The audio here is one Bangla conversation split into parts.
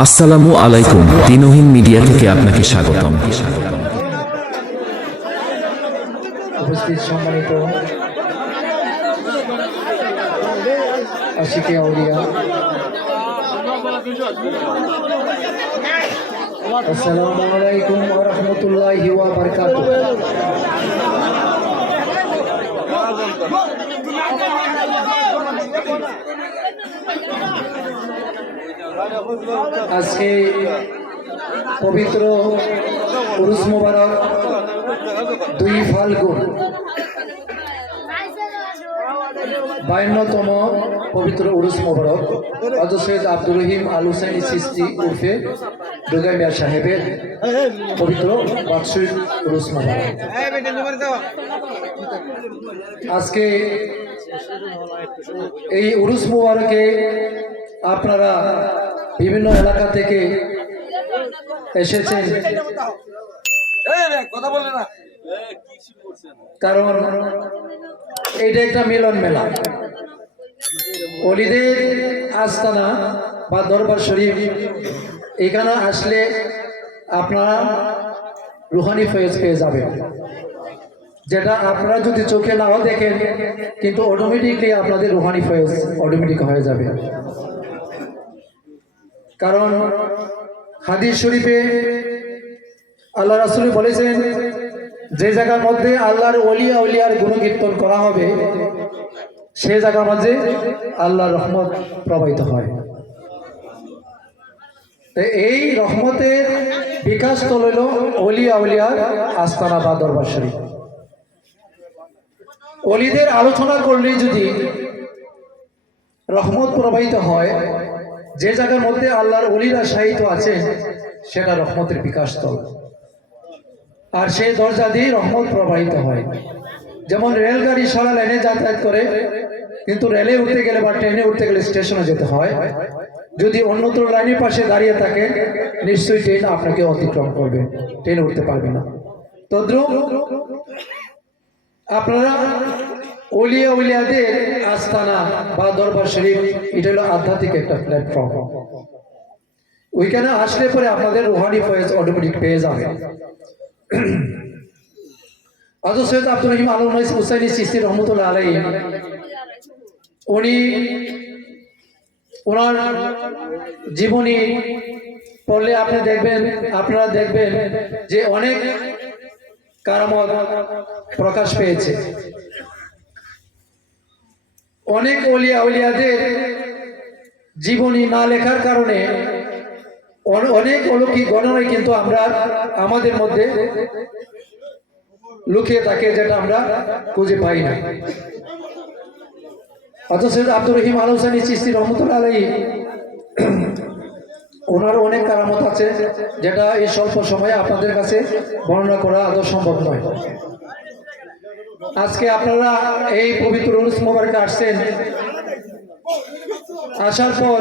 আসসালামু আলাইকুম, দিনহীন মিডিয়া থেকে আপনাকে স্বাগতম। উপস্থিত সম্মানিত আশিকে আউলিয়া, আসসালামু আলাইকুম ওয়া রাহমাতুল্লাহি ওয়া বারাকাতুহু। আজকে পবিত্র উরুস মুবারক 2 ফাল্গুন 52তম পবিত্র উরুস মুবারক হযরত সৈয়দ আব্দুর রহিম আল হুসাইনি চিশতি উর্ফে দুর্গা মিয়া সাহেবের পবিত্র বাৎসরিক উরুস মুবারক। আজকে এই উরুস মুবারকে আপনারা বিভিন্ন এলাকা থেকে এসেছেন, কারণ এইটা একটা মিলন মেলা। অলিদের আস্তানা বা দরবার শরীফ, এখানে আসলে আপনারা রুহানি ফয়েজ পেয়ে যাবেন, যেটা আপনারা যদি চোখে নাও দেখেন কিন্তু অটোমেটিকলি আপনাদের রুহানি ফয়েজ অটোমেটিক হয়ে যাবে। কারণ হাদিস শরীফে আল্লাহ রাসূল বলেছেন, যে জায়গার মধ্যে আল্লাহর ওলিয়া উলিয়ার গুণকীর্তন করা হবে সে জায়গার মধ্যে আল্লাহর রহমত প্রবাহিত হয়। এই রহমতের বিকাশ তো হইল ওলিয়া উলিয়ার আস্তানা বা দরবার শরীফ। ওলিদের আলোচনা করলে যদি রহমত প্রবাহিত হয়, যে জায়গার মধ্যে আল্লাহর ওলিরা শায়িত আছেন সেটা রহমতের বিকাশ স্থল, আর সেই দরজা দিয়ে রহমত প্রবাহিত হয়। যেমন রেলগাড়ি সারা লাইনে যাতায়াত করে, কিন্তু রেলে উঠতে গেলে বা ট্রেনে উঠতে গেলে স্টেশনে যেতে হয়। যদি অন্যত্র লাইনের পাশে দাঁড়িয়ে থাকে নিশ্চয়ই ট্রেন আপনাকে অতিক্রম করবে, ট্রেনে উঠতে পারবে না। তদ্রুপ আপনারা ওলিয়া উলিয়াদের আস্তানা বা দরবার শরীফ, এটা হলো আধ্যাত্মিক একটা প্ল্যাটফর্ম। ওইখানে আসলে পরে আপনাদের রুহানি ফয়েজ অটোমেটিক পেয়ে যাবে। হযরত সৈয়দ আব্দুর রহিম আল হুসাইনি চিশতি রহমাতুল্লাহ আলাইহি, উনি ওনার জীবনী পড়লে আপনারা দেখবেন যে অনেক কারামত প্রকাশ পেয়েছে। অনেক ওলিয়া উলিয়াদের জীবনী না লেখার কারণে অনেক অলৌকিক ঘটনাই কিন্তু আমরা আমাদের মধ্যে লুকিয়ে থাকে, যেটা আমরা খুঁজে পাই না। হযরত সৈয়দ আব্দুর রহিম আল হুসাইনি চিশতি রহমাতুল্লাহ আলাইহি, ওনার অনেক কারামত আছে, যেটা এই স্বল্প সময়ে আপনাদের কাছে বর্ণনা করা আদৌ সম্ভব নয়। আজকে আপনারা এই পবিত্র উরুস মুবারকে আসছেন, আসার পর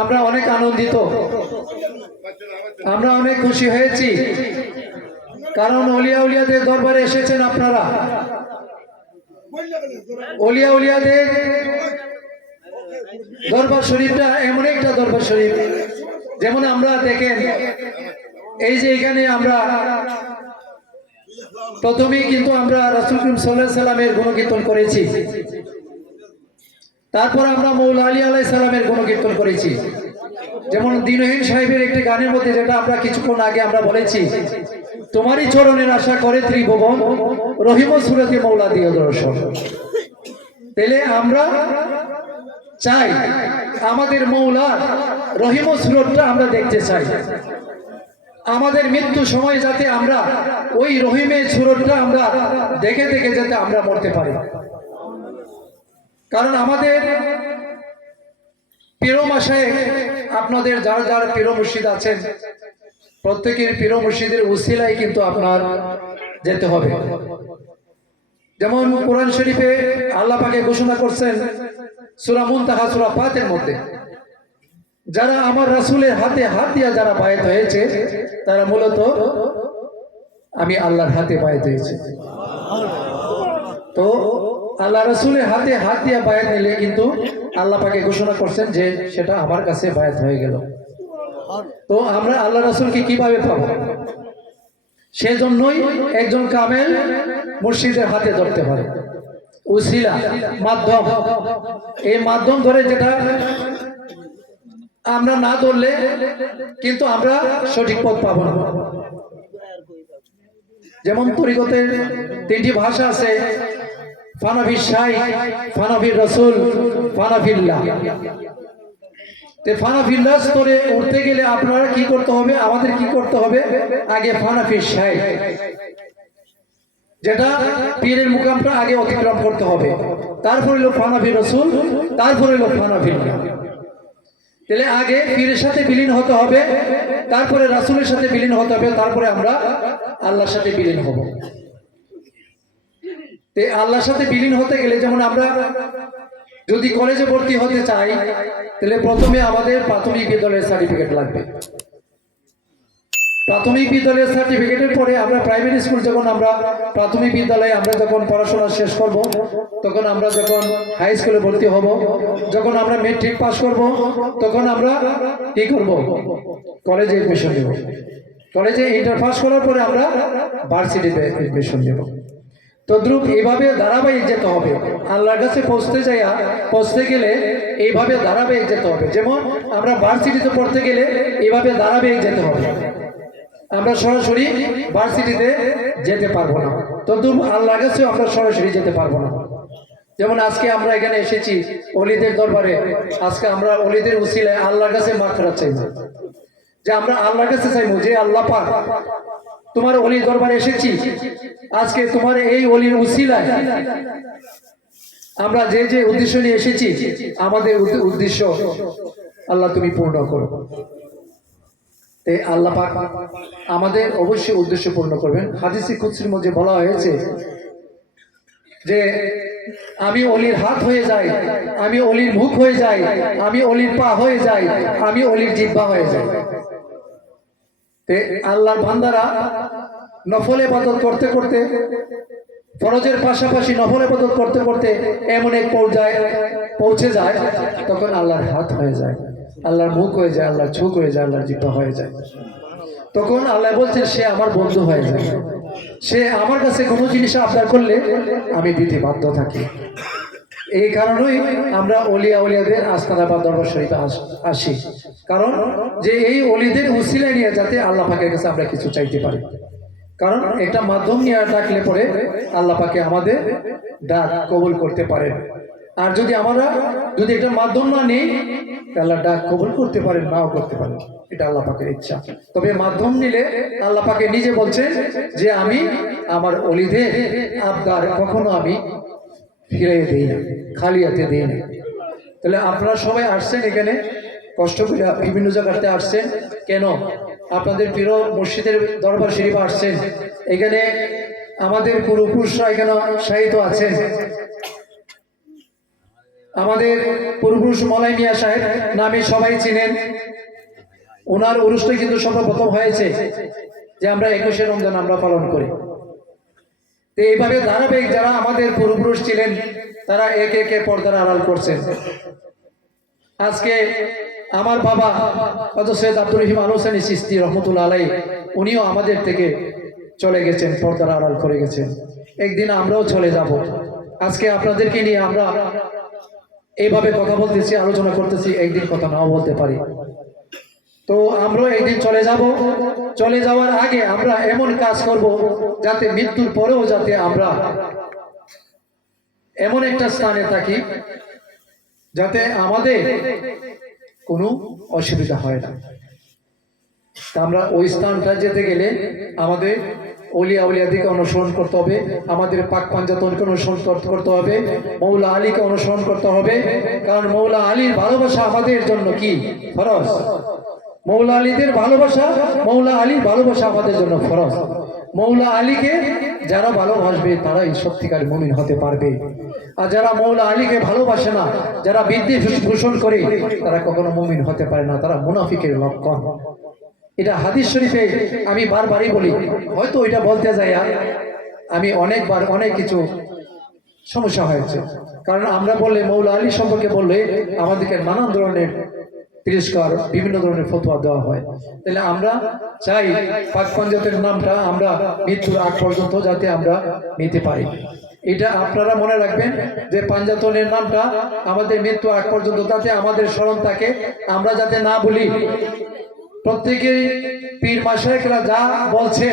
আমরা অনেক আনন্দিত, আমরা অনেক খুশি হয়েছি, কারণ ওলিয়া উলিয়াদের দরবারে এসেছেন আপনারা। ওলিয়া উলিয়াদের দরবার শরীফটা এমন একটা দরবার শরীফ, যেমন আমরা দেখেন এই যে এখানে আমরা প্রথমেই কিন্তু আমরা রাসূল করিম সাল্লাল্লাহু আলাইহি সাল্লামের গুণকীর্তন করেছি, তারপর আমরা মৌলা আলী আলাইহিস সালামের গুণকীর্তন করেছি। যেমন দিনহীন সাহেবের একটি গানের মধ্যে, যেটা আমরা কিছুক্ষণ আগে আমরা বলেছি, তোমারই চরণের আশা করে ত্রিভুবন, রহিম সুরতে মৌলা দিও দর্শন। তাহলে আমরা চাই আমাদের মৌলা রহিম সুরতটা আমরা দেখতে চাই। আমাদের মৃত্যু সময় যাতে আমরা ওই রহিমের সুরতটা আমরা দেখে দেখে যাতে আমরা মরতে পারি। কারণ আমাদের পীর মাশায়েখ, আপনাদের যারা যারা পীর মুর্শিদ আছেন, প্রত্যেকের পীর মুর্শিদের উসিলায় কিন্তু আপনার যেতে হবে। যেমন কোরআন শরীফে আল্লাহ পাকে ঘোষণা করছেন সূরা মুনতাহা সূরা 5 এর মধ্যে, যারা আমার রাসূলের হাতে হাত দিয়া যারা বায়াত হয়েছে তারা মূলত আমি আল্লাহর হাতে বায়াত হয়েছে। তো আল্লাহ রসুলের হাতে হাত দিয়ে বায়াত নিলে কিন্তু আল্লাহ পাকে ঘোষণা করছেন যে সেটা আমার কাছে বায়াত হয়ে গেল। তো আমরা আল্লাহ রসুলকে কিভাবে পাবো? সেজন্যই একজন কামেল মুর্শিদের হাতে ধরতে পারে। উসিলা মাধ্যম, এই মাধ্যম ধরে যেটা আমরা না ধরলে কিন্তু আমরা সঠিক পথ পাবো না। যেমন তরিকতের 3টি ভাষা আছে, ফানাফি শাইখ, ফানাফি রসুল, ফানাফিল্লাহ। ফানাফিল্লাহ স্তরে উঠতে গেলে আপনারা কি করতে হবে, আমাদের কি করতে হবে? আগে ফানাফি শাইখ, যেটা পীরের মুকামটা আগে অতিক্রম করতে হবে, তারপর হলো ফানাফি রসুল, তারপর হলো ফানাফিল্লাহ। তাহলে আগে পীরের সাথে বিলীন হতে হবে, তারপরে রাসূলের সাথে বিলীন হতে হবে, তারপরে আমরা আল্লাহর সাথে বিলীন হব। আল্লাহর সাথে বিলীন হতে গেলে যেমন আমরা যদি কলেজে ভর্তি হতে চাই, তাহলে প্রথমে আমাদের প্রাথমিক বিদ্যালয়ের সার্টিফিকেট লাগবে। প্রাথমিক বিদ্যালয়ের সার্টিফিকেটের পরে আমরা প্রাইভেট স্কুল, যখন আমরা প্রাথমিক বিদ্যালয়ে আমরা যখন পড়াশোনা শেষ করব, তখন আমরা যখন হাই স্কুলে ভর্তি হব, যখন আমরা মেট্রিক পাস করব, তখন আমরা কি করব? কলেজে এডমিশন নেব। কলেজে ইন্টার পাস করার পরে আমরা ভার্সিটিতে এডমিশন নেব। তদ্রুপ এইভাবে ধারাবাহিক যেতে হবে। আল্লাহর কাছে পৌঁছতে গেলে এইভাবে ধারাবাহিক যেতে হবে। যেমন আমরা ভার্সিটিতে পড়তে গেলে এইভাবে ধারাবাহিক যেতে হবে। আমরা সরাসরি ভার্সিটিতে যেতে পারবো না, তদ্রুপ আল্লাহর কাছে আমরা সরাসরি যেতে পারবো না। যেমন আজকে আমরা এখানে এসেছি ওলিদের দরবারে, আজকে আমরা ওলিদের উসিলায় আল্লাহর কাছে মাগফিরাত চাইবো, যে আমরা আল্লাহর কাছে চাইবো যে আল্লাহ পাক তোমার ওলির দরবারে এসেছি, আজকে তোমার এই ওলির উসিলায় আমরা যে যে উদ্দেশ্য নিয়ে এসেছি, আমাদের উদ্দেশ্য আল্লাহ তুমি পূর্ণ করো। আল্লাহ পাক আমাদের অবশ্যই উদ্দেশ্য পূর্ণ করবেন। হাদিসে কুদসির মধ্যে বলা হয়েছে যে আমি অলির হাত হয়ে যাই, আমি অলির মুখ হয়ে যাই, আমি অলির পা হয়ে যাই, আমি অলির জিহ্বা হয়ে যাই। আল্লাহর বান্দারা নফল ইবাদত করতে করতে, ফরজের পাশাপাশি নফল ইবাদত করতে করতে এমন এক পর্যায়ে পৌঁছে যায়, তখন আল্লাহর হাত হয়ে যায়, আল্লাহর মুখ হয়ে যায়, আল্লাহর চোখ হয়ে যায়, আল্লাহর জিহ্বা হয়ে যায়। তখন আল্লাহ বলছেন সে আমার বন্ধু হয়ে যায়, সে আমার কাছে কোনো জিনিস আবদার করলে আমি দিতে বাধ্য থাকি। এই কারণেই আমরা অলিয়াদের আস্তানা বা দরবার শরীফে আসি, কারণ যে এই অলিদের উসিলা নিয়ে যাতে আল্লাহ পাকের কাছে আমরা কিছু চাইতে পারি। কারণ একটা মাধ্যম নিয়ে ডাকলে পরে আল্লাহ পাকে আমাদের ডাক কবুল করতে পারেন। আর যদি আমরা একটা মাধ্যম না নেই, আল্লাহ ডাক কবুল করতে পারেন, নাও করতে পারেন, এটা আল্লাহ পাকের ইচ্ছা। তবে মাধ্যম নিলে আল্লাহ পাকে নিজে বলছেন যে আমি আমার অলিদের আবদার কখনো আমি ফিরাই দিই না, খালি হাতে দিই না। তাহলে আপনারা সবাই আসছেন এখানে, কষ্ট করে বিভিন্ন জায়গাতে আসছেন কেন? আপনাদের প্রিয় মসজিদের দরবার শরীফ আসছেন, এখানে আমাদের পূর্বপুরুষরা এখানে শাহিদ আছেন। আমাদের পূর্বপুরুষ মলাই মিয়া সাহেব নামে সবাই চিনেন, ওনার অনুষ্ঠান কিন্তু সর্বপ্রথম হয়েছে যে আমরা 21শে রমজান আমরা পালন করি। এইভাবে ধারাবাহিক যারা আমাদের পূর্বপুরুষ ছিলেন, তারা একে একে পর্দার আড়াল করছেন। আজকে আমার বাবা হযরত সৈয়দ আব্দুর রহিম আল হোসেনী চিশতি রহমতুল্লাহ আলাইহি, উনিও আমাদের থেকে চলে গেছেন, পর্দার আড়াল করে গেছেন। একদিন আমরাও চলে যাব। আজকে আপনাদেরকে নিয়ে আমরা এইভাবে কথা বলতেছি, আলোচনা করতেছি, একদিন কথা নাও বলতে পারি। তো আমরাও একদিন চলে যাব। চলে যাওয়ার আগে আমরা এমন কাজ করব যাতে মৃত্যুর পরেও যাতে আমরা এমন একটা স্থানে থাকি যাতে আমাদের কোনো অসুবিধা হয় না। আমরা ওই স্থানটা যেতে গেলে আমাদের অলিয়াদিকে অনুসরণ করতে হবে, আমাদের পাক পাঞ্জাতনকে অনুসরণ করতে হবে, মৌলা আলীকে অনুসরণ করতে হবে। কারণ মৌলা আলীর ভালোবাসা আমাদের জন্য কি ফরজ। মৌলা আলীদের ভালোবাসা, মৌলা আলীর ভালোবাসা আমাদের জন্য ফরজ। মৌলা আলীকে যারা ভালোবাসবে তারাই সত্যিকার মুমিন হতে পারবে। আর যারা মৌলা আলীকে ভালোবাসে না, যারা বিদ্বেষ পোষণ করে, তারা কখনো মুমিন হতে পারে না, তারা মুনাফিকের লক্ষণ। এটা হাদিস শরীফে আমি বারবারই বলি, হয়তো এটা বলতে যাই আমি অনেকবার অনেক কিছু সমস্যা হয়েছে। কারণ আমরা বললে মৌলা আলী সম্পর্কে বললে আমাদেরকে নানান ধরনের তিরস্কার, বিভিন্ন ধরনের ফতোয়া দেওয়া হয়। তাহলে আমরা চাই পাক পাঞ্জাতের নামটা আমরা মৃত্যুর আগ পর্যন্ত যাতে আমরা নিতে পারি। এটা আপনারা মনে রাখবেন যে পাঞ্জাতনের নামটা আমাদের মৃত্যু আগ পর্যন্ত যাতে আমাদের স্মরণ থাকে, আমরা যাতে না বলি। প্রত্যেকেই পীর মাশায়েখরা যা বলছে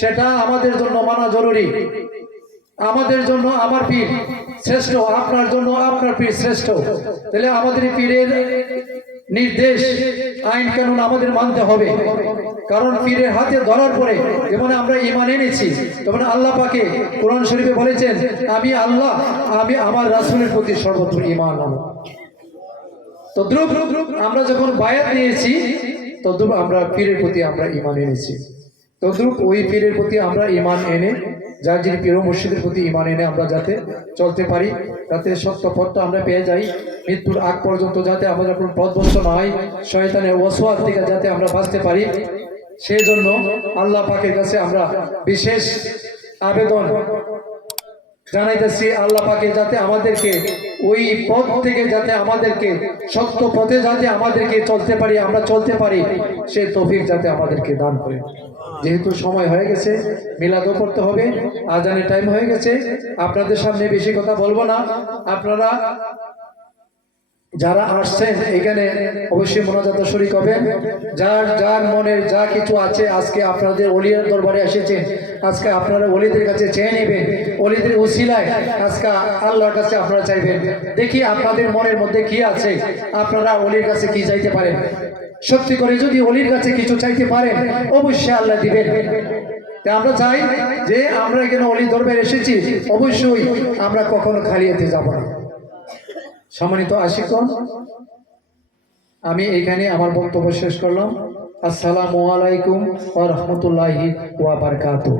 সেটা আমাদের জন্য মানা জরুরি। আমাদের জন্য আমার পীর শ্রেষ্ঠ, আপনার জন্য আপনার পীর শ্রেষ্ঠ। তাহলে আমাদের পীরের নির্দেশ, আইন কানুন আমাদের মানতে হবে। কারণ পীরের হাতে ধরার পরে যেমন আমরা ঈমান এনেছি, তখন আল্লাহ পাকে কোরআন শরীফে বলেছেন, আমি আল্লাহ, আমি আমার রাসূলের প্রতি সর্বত্র ঈমান আনবো। তদ্রূপ আমরা যখন বায়াত নিয়েছি, তদ্রূপ আমরা পীরের প্রতি আমরা ঈমান এনেছি। তদ্রূপ ওই পীরের প্রতি আমরা ঈমান এনে, যার যিনি পীর ও মুর্শিদের প্রতি ঈমান এনে আমরা যাতে চলতে পারি, যাতে সত্য পথটা আমরা পেয়ে যাই, মৃত্যুর আগ পর্যন্ত যাতে আমাদের কোনো পথভ্রষ্ট না হয়, শয়তানের ওয়াসওয়াস থেকে যাতে আমরা বাঁচতে পারি, সেই জন্য আল্লাহ পাকের কাছে আমরা বিশেষ আবেদন জানাইতেছি। আল্লাহ পাকে যাতে আমাদেরকে ওই পথ থেকে যাতে আমাদেরকে সত্য পথে যাতে আমাদেরকে চলতে পারি, আমরা চলতে পারি, সে তৌফিক যাতে আমাদেরকে দান করে। যেহেতু সময় হয়ে গেছে, মিলাদও করতে হবে, আজানের টাইম হয়ে গেছে, আপনাদের সামনে বেশি কথা বলবো না। আপনারা যারা আসছেন এখানে অবশ্যই মোনাজাতে শরীক হবেন। যার যার মনের যা কিছু আছে, আজকে আপনাদের ওলিয়ার দরবারে এসেছেন, আজকে আপনারা ওলিদের কাছে চেয়ে নেবেন, ওলিদের উসিলায় আজকে আল্লাহর কাছে আপনারা চাইবেন। দেখি আপনাদের মনের মধ্যে কি আছে, আপনারা ওলির কাছে কি চাইতে পারেন। সত্যি করে যদি ওলির কাছে কিছু চাইতে পারেন, অবশ্যই আল্লাহ দিবেন। তাই আমরা চাই যে আমরা এখানে ওলির দরবারে এসেছি, অবশ্যই আমরা কখনো খালি হাতে যাব না। সম্মানিত আশিকগণ, আমি এখানে আমার বক্তব্য শেষ করলাম। আসসালামু আলাইকুম ওয়া রাহমাতুল্লাহি ওয়া বারাকাতুহু।